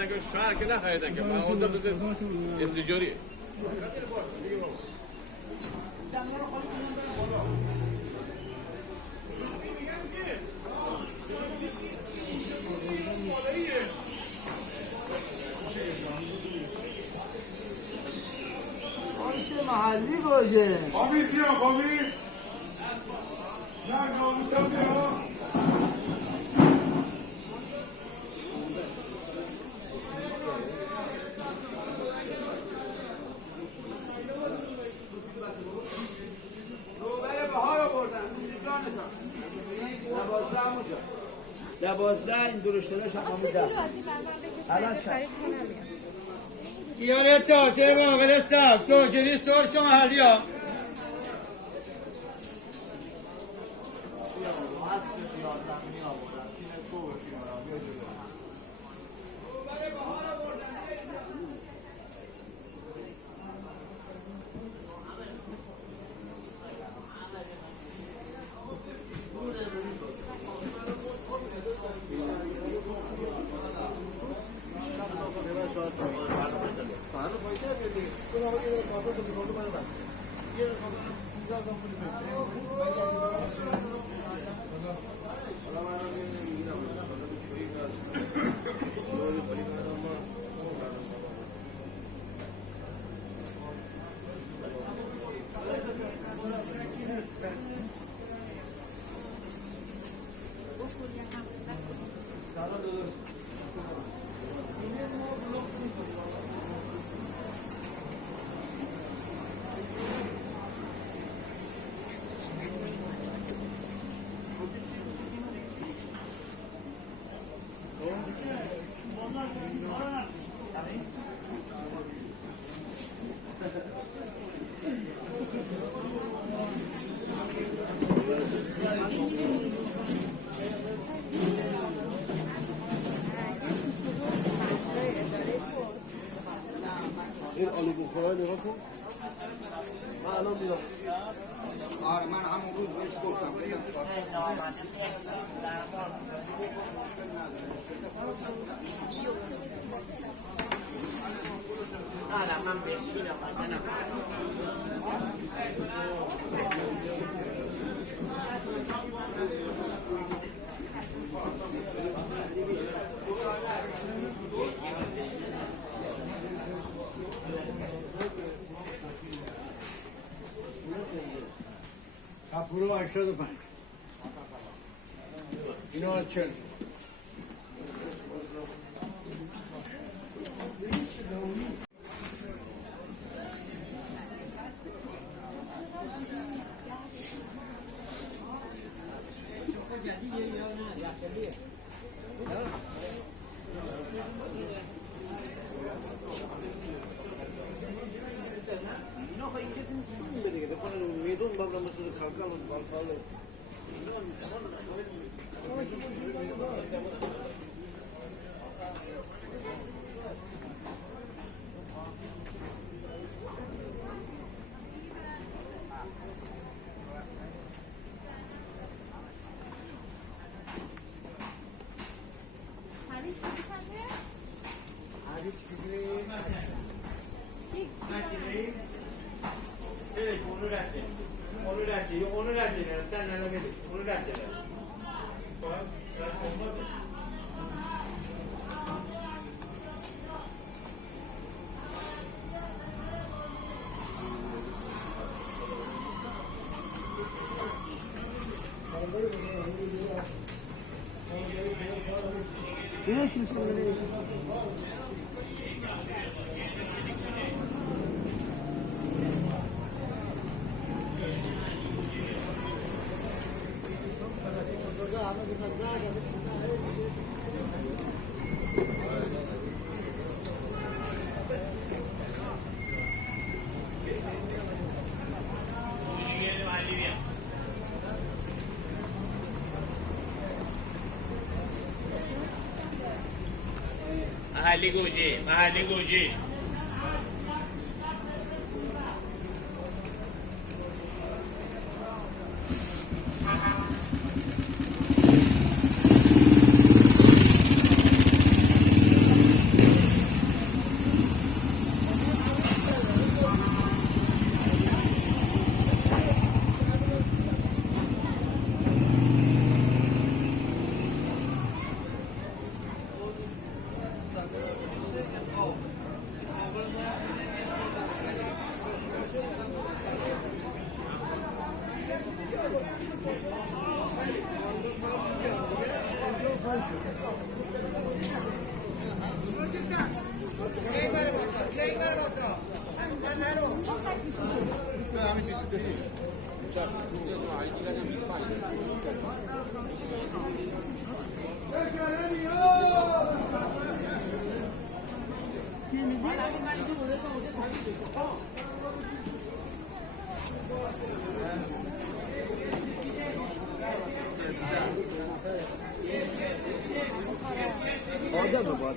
خریدن که شهر که نخریدن که مغازه بده استیجاریه. محلی باشه خامیر بیا خامیر نه ناموسم بیا روبر بهار آوردن جانتان 12 این درشتنش هم آمده الان چشم بیاره تازه قابل سبز گوجری سرش و محلی ها این آلو بخورای نگاه کن من الان میرم آره من همون روز بهش گفتم بگم نه من بهش میدم کپورو 85 اینا 40 میدون بابا مسئول خالقان بالقاله onu reddedelim. Sen ne demek? Onu reddedelim. Olmadı. محلی گوجه محلی گوجه آدم باید